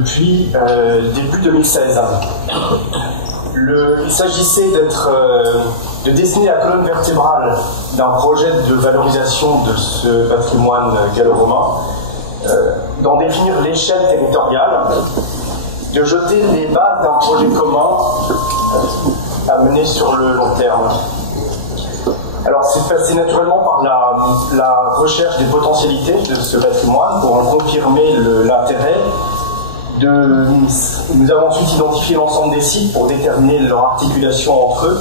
depuis début 2016. Il s'agissait de dessiner la colonne vertébrale d'un projet de valorisation de ce patrimoine gallo-romain, d'en définir l'échelle territoriale, de jeter les bases d'un projet commun à mener sur le long terme. Alors c'est passé naturellement par la recherche des potentialités de ce patrimoine pour en confirmer l'intérêt. Nous avons ensuite identifié l'ensemble des sites pour déterminer leur articulation entre eux.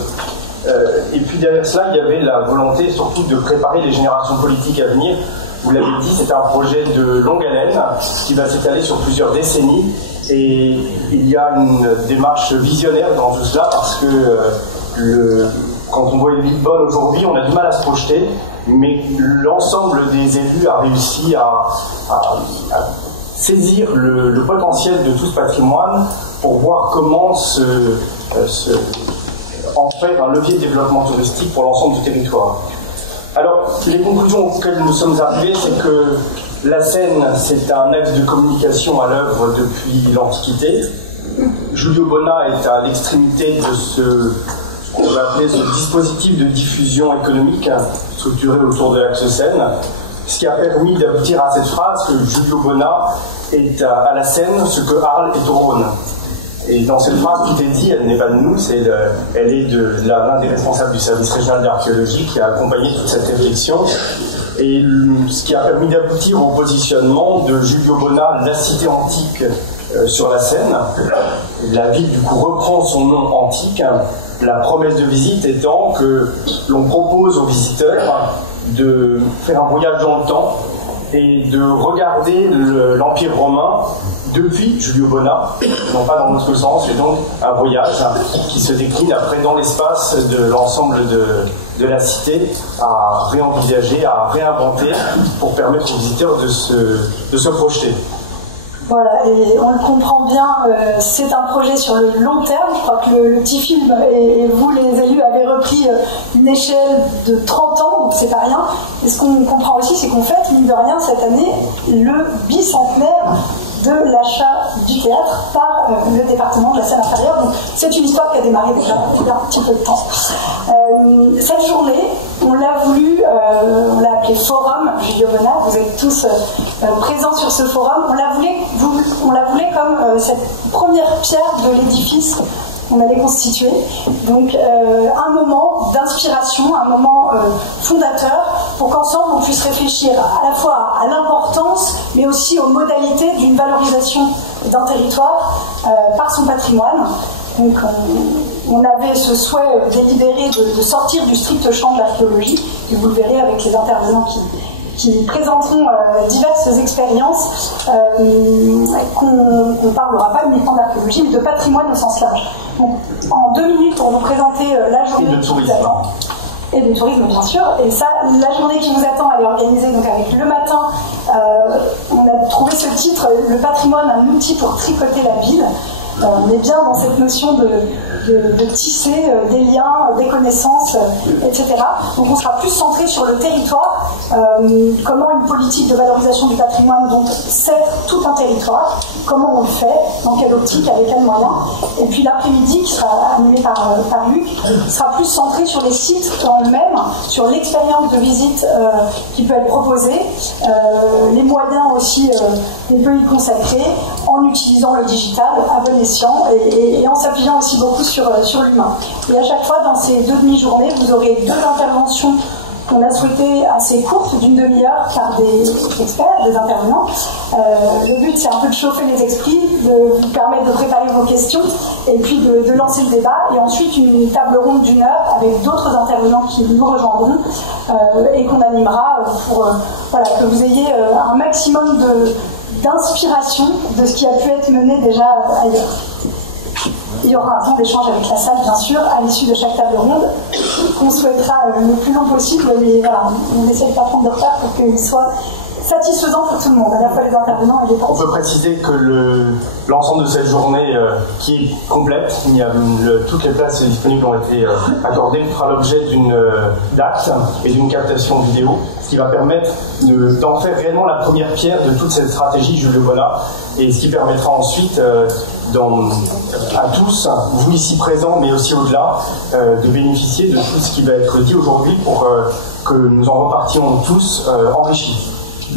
Et puis derrière cela, il y avait la volonté surtout de préparer les générations politiques à venir. Vous l'avez dit, c'est un projet de longue haleine qui va s'étaler sur plusieurs décennies. Et il y a une démarche visionnaire dans tout cela parce que quand on voit Lillebonne aujourd'hui, on a du mal à se projeter, mais l'ensemble des élus a réussi à saisir le potentiel de tout ce patrimoine pour voir comment en faire un levier de développement touristique pour l'ensemble du territoire. Alors, les conclusions auxquelles nous sommes arrivés, c'est que la Seine, c'est un axe de communication à l'œuvre depuis l'Antiquité. Giulio Bona est à l'extrémité de ce qu'on va appeler ce dispositif de diffusion économique structuré autour de l'axe Seine, ce qui a permis d'aboutir à cette phrase que Giulio Bona est à la Seine ce que Arles est au Rhône. Et dans cette phrase, tout est dit, elle n'est pas de nous, elle est de l'un des responsables du service régional d'archéologie qui a accompagné toute cette réflexion. Et ce qui a permis d'aboutir au positionnement de Giulio Bona, la cité antique sur la Seine. La ville, du coup, reprend son nom antique. La promesse de visite étant que l'on propose aux visiteurs de faire un voyage dans le temps et de regarder l'Empire romain depuis Giulio Bona, non pas dans l'autre sens, et donc un voyage qui se décline après dans l'espace de l'ensemble de la cité à réenvisager, à réinventer pour permettre aux visiteurs de se projeter. Voilà, et on le comprend bien, c'est un projet sur le long terme. Je crois que le petit film, et vous les élus, avez repris une échelle de 30 ans, donc c'est pas rien. Et ce qu'on comprend aussi, c'est qu'on fête, mine de rien, cette année, le bicentenaire de l'achat du théâtre par le département de la Seine-Inférieure. Donc c'est une histoire qui a démarré déjà il y a un petit peu de temps. Cette journée, on l'a voulu, on l'a appelé Forum Giulio Bona. Vous êtes tous présents sur ce forum. On la voulait comme cette première pierre de l'édifice qu'on allait constituer. Donc un moment d'inspiration, un moment fondateur pour qu'ensemble on puisse réfléchir à la fois à l'importance mais aussi aux modalités d'une valorisation d'un territoire par son patrimoine. Donc on avait ce souhait délibéré de sortir du strict champ de l'archéologie, et vous le verrez avec les intervenants qui présenteront diverses expériences qu'on ne parlera pas uniquement d'archéologie, mais de patrimoine au sens large. Donc, en 2 minutes, pour vous présenter la journée qui vous attend. Et de tourisme, bien sûr. Et ça, la journée qui vous attend, elle est organisée donc avec le matin. On a trouvé ce titre, le patrimoine, un outil pour tricoter la ville. On est bien dans cette notion de tisser des liens, des connaissances, etc. Donc on sera plus centré sur le territoire, comment une politique de valorisation du patrimoine donc, sert tout un territoire, comment on le fait, dans quelle optique, avec quels moyens. Et puis l'après-midi, qui sera animé par Luc, sera plus centré sur les sites en eux-mêmes, sur l'expérience de visite qui peut être proposée, les moyens aussi qu'on peut y consacrer, en utilisant le digital à bon escient et en s'appuyant aussi beaucoup sur l'humain. Et à chaque fois, dans ces 2 demi-journées, vous aurez 2 interventions qu'on a souhaitées assez courtes, d'une demi-heure, par des experts, des intervenants. Le but, c'est un peu de chauffer les esprits, de vous permettre de préparer vos questions, et puis de lancer le débat, et ensuite une table ronde d'1 heure avec d'autres intervenants qui nous rejoindront, et qu'on animera pour que vous ayez un maximum d'inspiration de ce qui a pu être mené déjà ailleurs. Il y aura un temps d'échange avec la salle, bien sûr, à l'issue de chaque table ronde, qu'on souhaitera le plus long possible, mais voilà, on essaie de ne pas prendre de retard pour qu'il soit satisfaisant pour tout le monde, à la fois les intervenants et les participants. On peut préciser que l'ensemble de cette journée, qui est complète, toutes les places disponibles ont été accordées, fera l'objet d'actes et d'une captation vidéo, ce qui va permettre d'en faire réellement la première pierre de toute cette stratégie Jules Le Voilà, et ce qui permettra ensuite à tous, vous ici présents, mais aussi au-delà, de bénéficier de tout ce qui va être dit aujourd'hui pour que nous en repartions tous enrichis.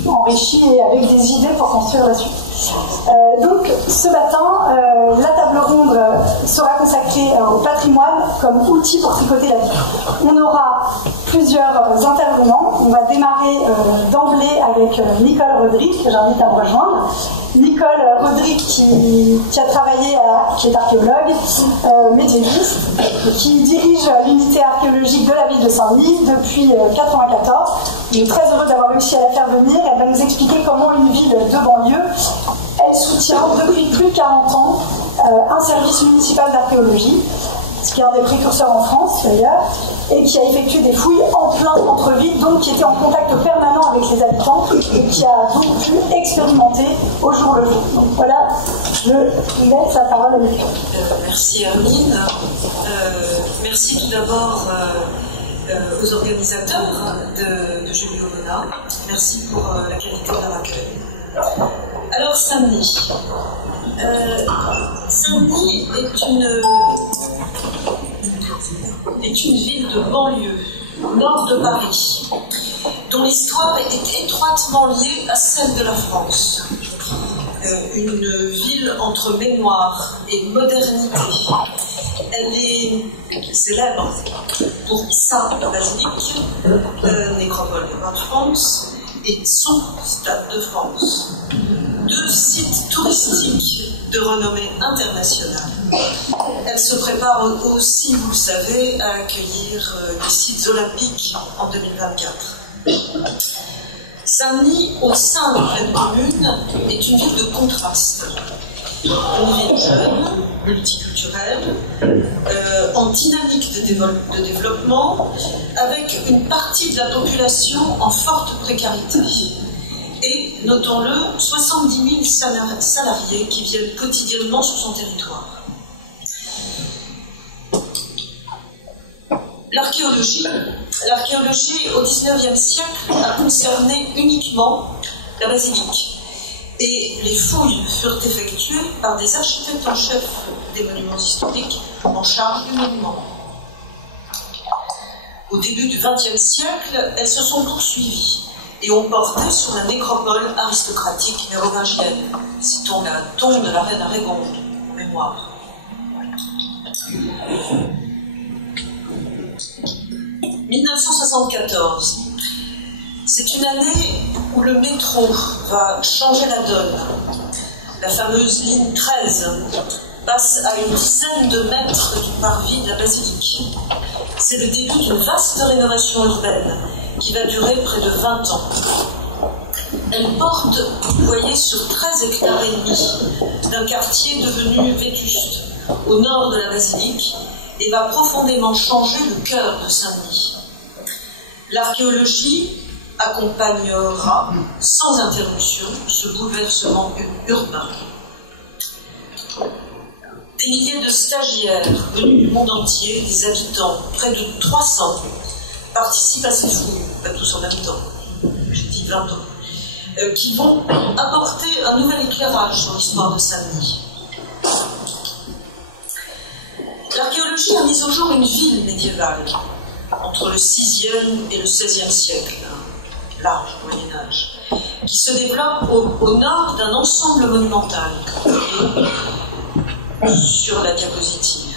Enrichi et avec des idées pour construire la suite. Donc ce matin, la table ronde sera consacrée au patrimoine comme outil pour tricoter la vie. On aura plusieurs intervenants. On va démarrer d'emblée avec Nicole Rodrigue, que j'invite à me rejoindre. Nicole Rodrigue qui a travaillé, qui est archéologue, médiéviste, qui dirige l'unité archéologique de la ville de Saint-Denis depuis 1994. Je suis très heureux d'avoir réussi à la faire venir. Elle va nous expliquer comment une ville de banlieue, elle soutient depuis plus de 40 ans un service municipal d'archéologie, ce qui est un des précurseurs en France d'ailleurs, et qui a effectué des fouilles en plein centre-ville, donc qui était en contact permanent avec les habitants et qui a donc pu expérimenter au jour le jour. Donc voilà, je laisse la parole à Nicole. Merci Hermine. Merci tout d'abord aux organisateurs de Jules Le Voilà. Merci pour la qualité de leur accueil. Alors Saint-Denis. Saint-Denis est une ville de banlieue, nord de Paris, dont l'histoire est étroitement liée à celle de la France. Une ville entre mémoire et modernité. Elle est célèbre pour sa basilique, nécropole du roi de France, et son Stade de France. Deux sites touristiques de renommée internationale. Elle se prépare aussi, vous le savez, à accueillir les sites olympiques en 2024. Saint-Denis, au sein de pleine commune, est une ville de contraste. Une ville jeune, multiculturelle, en dynamique de développement, avec une partie de la population en forte précarité. Et, notons-le, 70 000 salariés qui viennent quotidiennement sur son territoire. L'archéologie au XIXe siècle a concerné uniquement la basilique. Et les fouilles furent effectuées par des architectes en chef des monuments historiques en charge du monument. Au début du XXe siècle, elles se sont poursuivies et ont porté sur la nécropole aristocratique mérovingienne. Citons la tombe de la reine Arégonde, en mémoire. « 1974, c'est une année où le métro va changer la donne. La fameuse ligne 13 passe à une dizaine de mètres du parvis de la basilique. C'est le début d'une vaste rénovation urbaine qui va durer près de 20 ans. Elle porte, vous voyez, sur 13 hectares et demi d'un quartier devenu vétuste au nord de la basilique et va profondément changer le cœur de Saint-Denis. L'archéologie accompagnera sans interruption ce bouleversement urbain. Des milliers de stagiaires venus du monde entier, des habitants, près de 300, participent à ces fouilles, pas tous en même temps, j'ai dit 20 ans, qui vont apporter un nouvel éclairage sur l'histoire de Saint-Denis. L'archéologie a mis au jour une ville médiévale, entre le 6e et le 16e siècle, large Moyen-Âge, qui se développe au nord d'un ensemble monumental, que vous voyez sur la diapositive.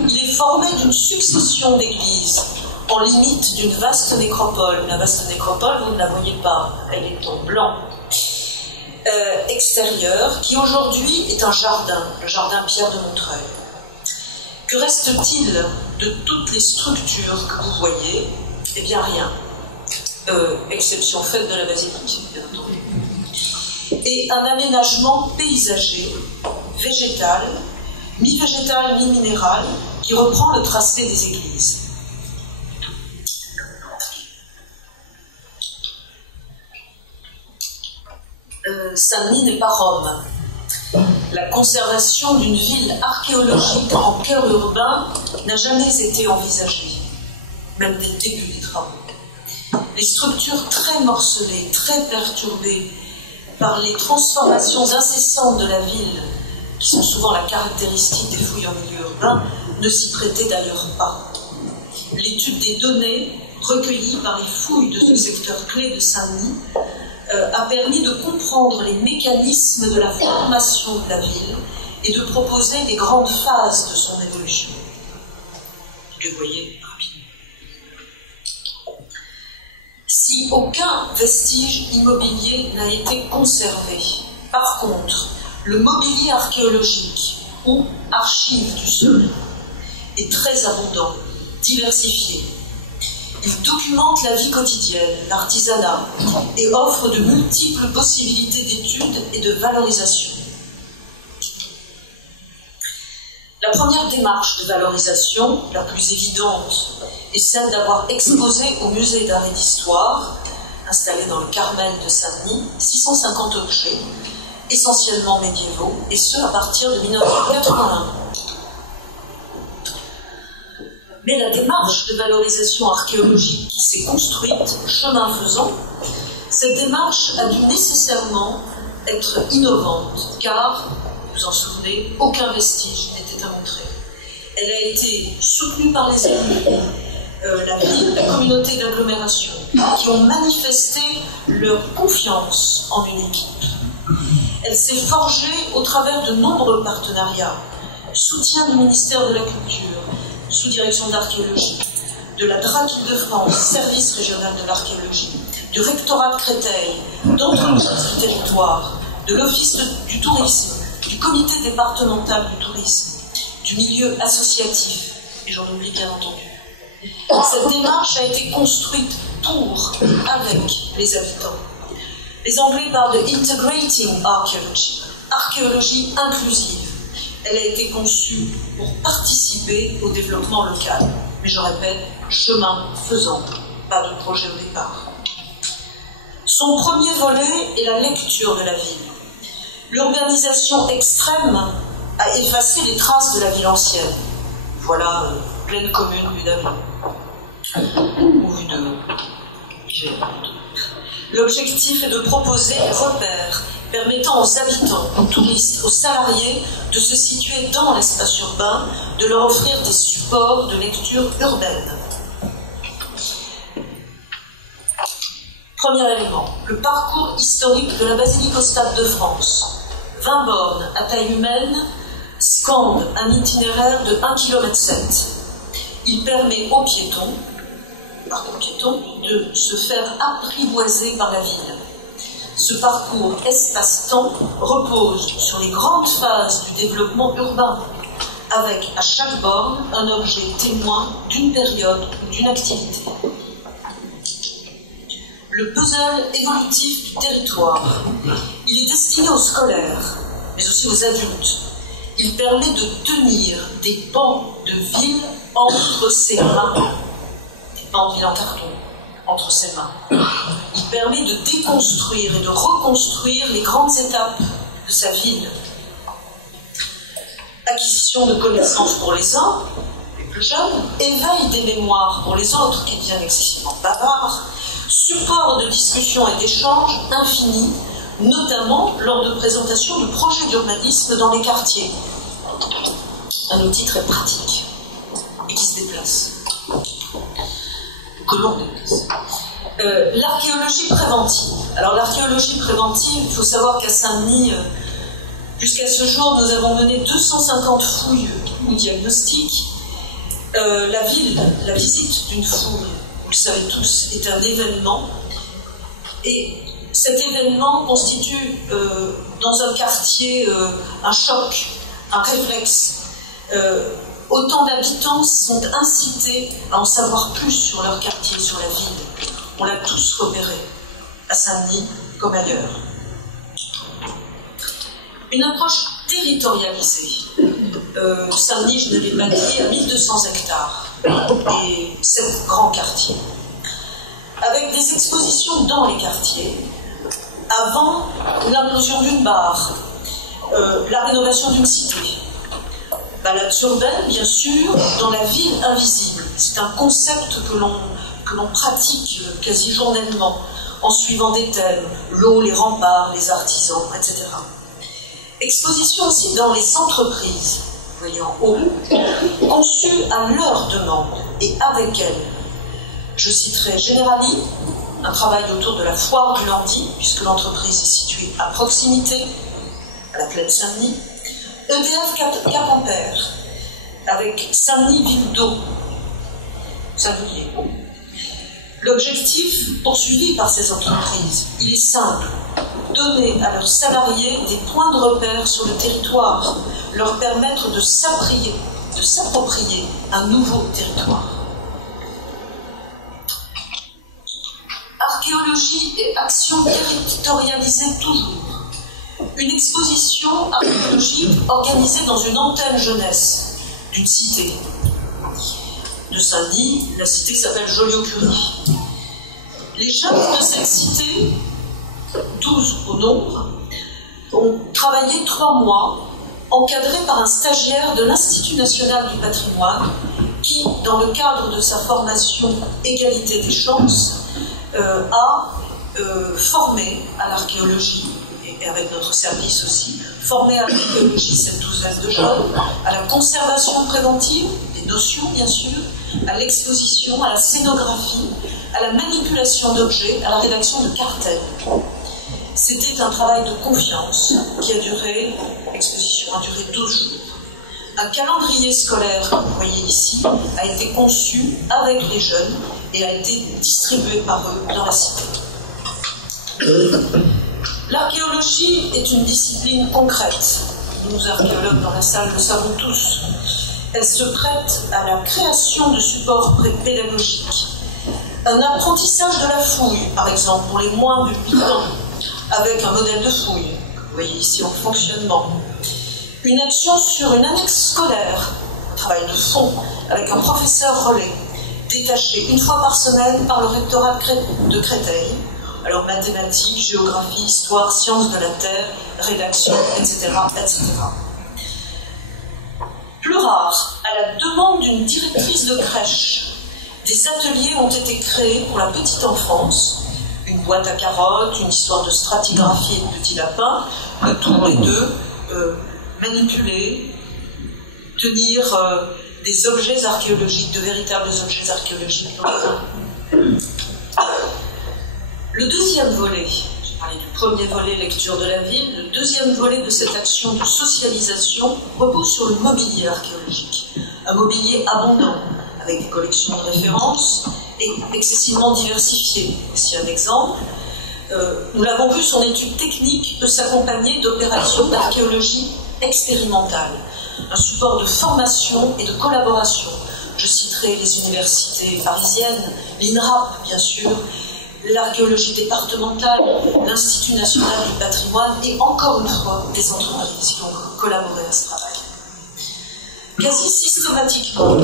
Il est formé d'une succession d'églises, en limite d'une vaste nécropole. La vaste nécropole, vous ne la voyez pas, elle est en blanc. Extérieur, qui aujourd'hui est un jardin, le jardin Pierre de Montreuil. Que reste-t-il de toutes les structures que vous voyez? Eh bien rien, exception faite de la basilique, bien entendu. Et un aménagement paysager, végétal, mi-végétal, mi-minéral, qui reprend le tracé des églises. Saint-Denis n'est pas Rome. La conservation d'une ville archéologique en cœur urbain n'a jamais été envisagée, même dès le début des travaux. Les structures très morcelées, très perturbées par les transformations incessantes de la ville, qui sont souvent la caractéristique des fouilles en milieu urbain, ne s'y prêtaient d'ailleurs pas. L'étude des données recueillies par les fouilles de ce secteur clé de Saint-Denis a permis de comprendre les mécanismes de la formation de la ville et de proposer les grandes phases de son évolution. Vous le voyez rapidement. Si aucun vestige immobilier n'a été conservé, par contre, le mobilier archéologique ou archive du sol est très abondant, diversifié. Il documente la vie quotidienne, l'artisanat, et offre de multiples possibilités d'études et de valorisation. La première démarche de valorisation, la plus évidente, est celle d'avoir exposé au musée d'art et d'histoire, installé dans le Carmel de Saint-Denis, 650 objets, essentiellement médiévaux, et ce à partir de 1981. Mais la démarche de valorisation archéologique qui s'est construite, chemin faisant, cette démarche a dû nécessairement être innovante, car, vous vous en souvenez, aucun vestige n'était à montrer. Elle a été soutenue par les élus, la ville, la communauté d'agglomération, qui ont manifesté leur confiance en une équipe. Elle s'est forgée au travers de nombreux partenariats, soutien du ministère de la Culture, sous-direction d'archéologie, de la DRAC Île-de-France, service régional de l'archéologie, du rectorat de Créteil, d'entreprises du territoire, de l'office du tourisme, du comité départemental du tourisme, du milieu associatif, et j'en oublie bien entendu. Cette démarche a été construite pour, avec les habitants. Les Anglais parlent de integrating archaeology, archéologie inclusive. Elle a été conçue pour participer au développement local. Mais je répète, chemin faisant, pas de projet au départ. Son premier volet est la lecture de la ville. L'urbanisation extrême a effacé les traces de la ville ancienne. Voilà, pleine commune vue d'avion. Ou vue de géante. L'objectif est de proposer des repères permettant aux habitants, aux touristes, aux salariés de se situer dans l'espace urbain, de leur offrir des supports de lecture urbaine. Premier élément, le parcours historique de la Basilique au Stade de France. 20 bornes à taille humaine scandent un itinéraire de 1,7 km. Il permet aux piétons, de se faire apprivoiser par la ville. Ce parcours espace-temps repose sur les grandes phases du développement urbain, avec à chaque borne un objet témoin d'une période ou d'une activité. Le puzzle évolutif du territoire, il est destiné aux scolaires, mais aussi aux adultes. Il permet de tenir des pans de ville entre ses mains, des pans de ville en carton, entre ses mains. Il permet de déconstruire et de reconstruire les grandes étapes de sa ville. Acquisition de connaissances pour les uns, les plus jeunes, éveil des mémoires pour les autres qui deviennent excessivement bavards, support de discussion et d'échanges infinis, notamment lors de présentations de projets d'urbanisme dans les quartiers. Un outil très pratique et qui se déplace. Que l'on déplace. L'archéologie préventive. Alors l'archéologie préventive, il faut savoir qu'à Saint-Denis, jusqu'à ce jour, nous avons mené 250 fouilles ou diagnostics. La visite d'une fouille, vous le savez tous, est un événement. Et cet événement constitue dans un quartier un choc, un réflexe. Autant d'habitants sont incités à en savoir plus sur leur quartier, sur la ville. On l'a tous repéré, à Saint-Denis comme ailleurs. Une approche territorialisée. Saint-Denis, je ne l'ai pas dit, a 1200 hectares et 7 grands quartiers. Avec des expositions dans les quartiers, avant l'implosion d'une barre, la rénovation d'une cité. Balades urbaines, bien sûr, dans la ville invisible. C'est un concept que l'on pratique quasi journellement, en suivant des thèmes, l'eau, les remparts, les artisans, etc. Exposition aussi dans les entreprises, vous voyez en haut, conçues à leur demande et avec elles. Je citerai Generali, un travail autour de la foire du lundi, puisque l'entreprise est située à proximité, à la plaine Saint-Denis. EDF Cap-en-Père, avec Saint-Denis Ville d'eau, singulier. L'objectif poursuivi par ces entreprises, il est simple: donner à leurs salariés des points de repère sur le territoire, leur permettre de s'approprier un nouveau territoire. Archéologie et action territorialisée toujours. Une exposition archéologique organisée dans une antenne jeunesse d'une cité. De Saint-Denis, la cité s'appelle Joliot-Curie. Les jeunes de cette cité, 12 au nombre, ont travaillé 3 mois, encadrés par un stagiaire de l'Institut national du patrimoine, qui, dans le cadre de sa formation Égalité des chances, a formé à l'archéologie, et avec notre service aussi, formé à l'archéologie cette douzaine de jeunes, à la conservation préventive, des notions bien sûr, à l'exposition, à la scénographie, à la manipulation d'objets, à la rédaction de cartels. C'était un travail de confiance qui a duré, l'exposition a duré 12 jours. Un calendrier scolaire, que vous voyez ici, a été conçu avec les jeunes et a été distribué par eux dans la cité. L'archéologie est une discipline concrète. Nous, archéologues dans la salle, le savons tous. Elle se prête à la création de supports pédagogiques. Un apprentissage de la fouille, par exemple, pour les moins de 8 ans, avec un modèle de fouille, que vous voyez ici en fonctionnement. Une action sur une annexe scolaire, un travail de fond, avec un professeur relais, détaché une fois par semaine par le rectorat de Créteil. Alors mathématiques, géographie, histoire, sciences de la Terre, rédaction, etc., etc. Plus rare, à la demande d'une directrice de crèche, des ateliers ont été créés pour la petite enfance, une boîte à carottes, une histoire de stratigraphie et de petits lapins, le tour des deux, manipuler, tenir des objets archéologiques, de véritables objets archéologiques dans les mains. Le deuxième volet, j'ai parlé du premier volet, lecture de la ville, le deuxième volet de cette action de socialisation repose sur le mobilier archéologique. Un mobilier abondant, avec des collections de références et excessivement diversifiées. Voici un exemple. Nous l'avons vu, son étude technique peut s'accompagner d'opérations d'archéologie expérimentale, un support de formation et de collaboration. Je citerai les universités parisiennes, l'INRAP bien sûr, l'archéologie départementale, l'Institut national du patrimoine et encore une fois des entreprises qui ont collaboré à ce travail. Quasi systématiquement,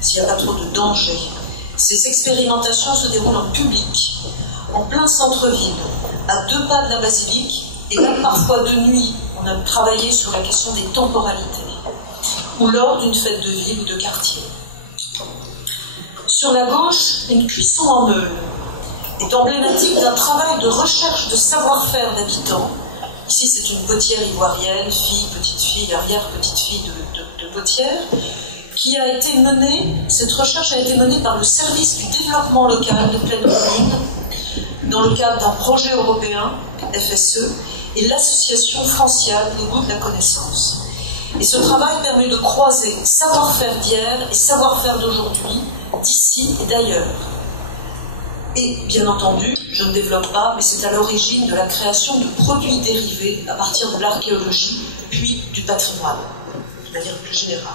s'il n'y a pas trop de danger, ces expérimentations se déroulent en public, en plein centre-ville, à 2 pas de la basilique, et même parfois de nuit. On a travaillé sur la question des temporalités, ou lors d'une fête de ville ou de quartier. Sur la gauche, une cuisson en meule est emblématique d'un travail de recherche de savoir-faire d'habitants. Ici, c'est une potière ivoirienne, fille, petite fille, arrière-petite fille de potière, qui a été menée, cette recherche a été menée par le service du développement local de Plaine Commune, dans le cadre d'un projet européen, FSE, et l'association Franciale, le goût de la connaissance. Et ce travail permet de croiser savoir-faire d'hier et savoir-faire d'aujourd'hui, d'ici et d'ailleurs. Et bien entendu, je ne développe pas, mais c'est à l'origine de la création de produits dérivés à partir de l'archéologie, puis du patrimoine, de manière plus générale.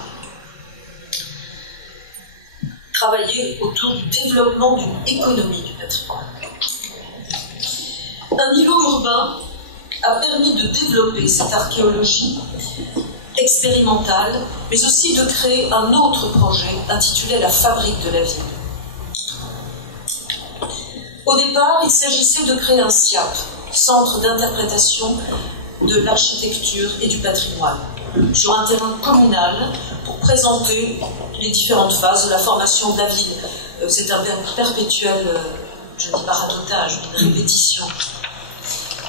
Travailler autour du développement d'une économie du patrimoine. Un îlot urbain a permis de développer cette archéologie expérimentale, mais aussi de créer un autre projet intitulé La Fabrique de la Ville. Au départ, il s'agissait de créer un SIAP, centre d'interprétation de l'architecture et du patrimoine, sur un terrain communal pour présenter les différentes phases de la formation de la ville. C'est un perpétuel, je dis pas radotage, une répétition.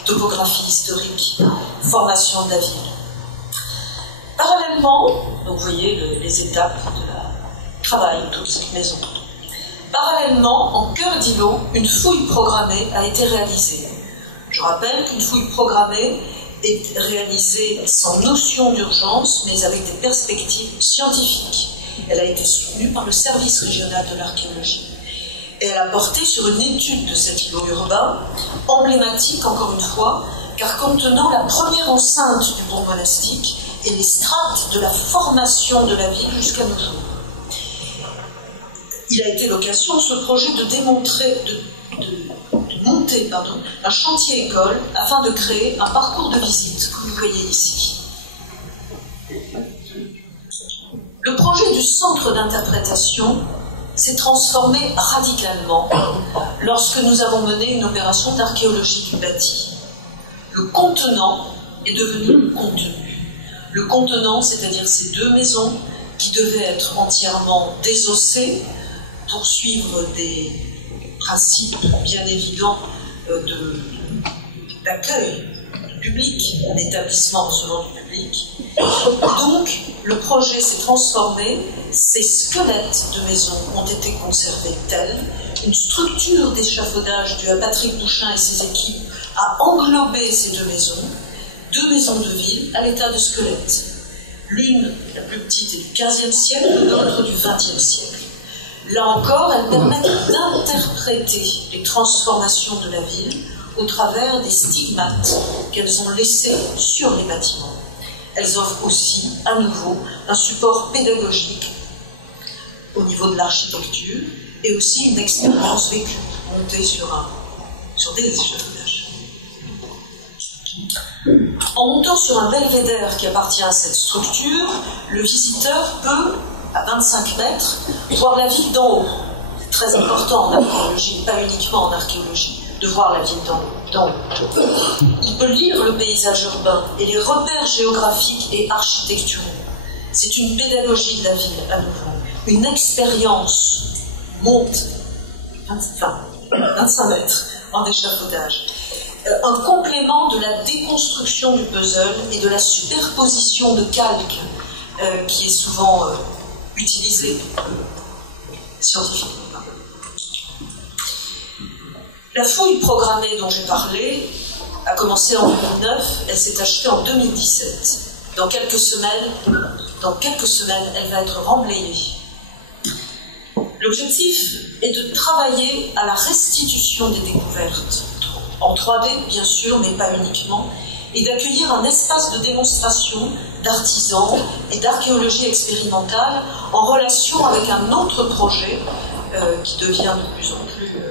Topographie historique, formation de la ville. Parallèlement, donc vous voyez les étapes de travail autour de cette maison. Parallèlement, en cœur d'îlot, une fouille programmée a été réalisée. Je rappelle qu'une fouille programmée est réalisée sans notion d'urgence, mais avec des perspectives scientifiques. Elle a été soutenue par le service régional de l'archéologie. Et elle a porté sur une étude de cet îlot urbain, emblématique encore une fois, car contenant la première enceinte du bourg monastique et les strates de la formation de la ville jusqu'à nos jours. Il a été l'occasion, ce projet, de démontrer, de monter un chantier-école afin de créer un parcours de visite, que vous voyez ici. Le projet du centre d'interprétation s'est transformé radicalement lorsque nous avons mené une opération d'archéologie du bâti. Le contenant est devenu le contenu. Le contenant, c'est-à-dire ces deux maisons qui devaient être entièrement désossées pour suivre des principes bien évidents d'accueil du public, un établissement recevant du public. Donc, le projet s'est transformé, ces squelettes de maisons ont été conservés tels, une structure d'échafaudage due à Patrick Bouchin et ses équipes a englobé ces deux maisons de ville à l'état de squelette. L'une, la plus petite, est du XVe siècle, l'autre du XXe siècle. Là encore, elles permettent d'interpréter les transformations de la ville au travers des stigmates qu'elles ont laissés sur les bâtiments. Elles offrent aussi, à nouveau, un support pédagogique au niveau de l'architecture et aussi une expérience vécue, montée sur des échafaudages. En montant sur un belvédère qui appartient à cette structure, le visiteur peut, à 25 mètres, voir la ville d'en haut. C'est très important en archéologie, pas uniquement en archéologie, de voir la ville d'en haut. Il peut lire le paysage urbain et les repères géographiques et architecturaux. C'est une pédagogie de la ville, à nouveau. Une expérience monte 25 mètres en échafaudage. Un complément de la déconstruction du puzzle et de la superposition de calques qui est souvent utilisée scientifiquement. La fouille programmée dont j'ai parlé a commencé en 2009, elle s'est achevée en 2017. Dans quelques semaines, elle va être remblayée. L'objectif est de travailler à la restitution des découvertes, en 3D bien sûr, mais pas uniquement, et d'accueillir un espace de démonstration d'artisans et d'archéologie expérimentale en relation avec un autre projet qui devient de plus en plus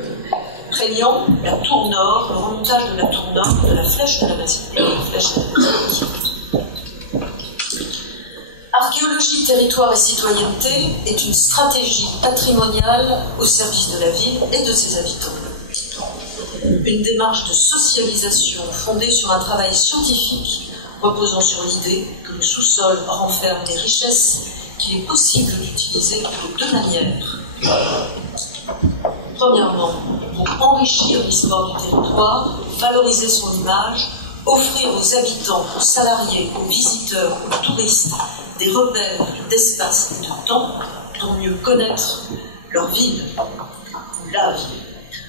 prégnant, la tour nord, le remontage de la tour nord, de la flèche de la basilique. Archéologie, territoire et citoyenneté est une stratégie patrimoniale au service de la ville et de ses habitants. Une démarche de socialisation fondée sur un travail scientifique reposant sur l'idée que le sous-sol renferme des richesses qu'il est possible d'utiliser de deux manières. Premièrement, pour enrichir l'histoire du territoire, valoriser son image, offrir aux habitants, aux salariés, aux visiteurs, aux touristes des repères d'espace et de temps pour mieux connaître leur ville, ou la ville,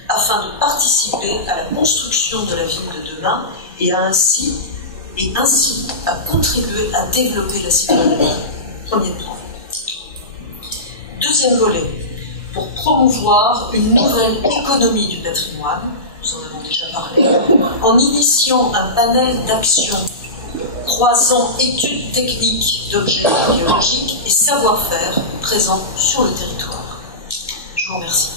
afin de participer à la construction de la ville de demain et ainsi à contribuer à développer la citoyenneté. Premier point. Deuxième volet, pour promouvoir une nouvelle économie du patrimoine, nous en avons déjà parlé, en initiant un panel d'actions croisant études techniques d'objets archéologiques et savoir-faire présents sur le territoire. Je vous remercie.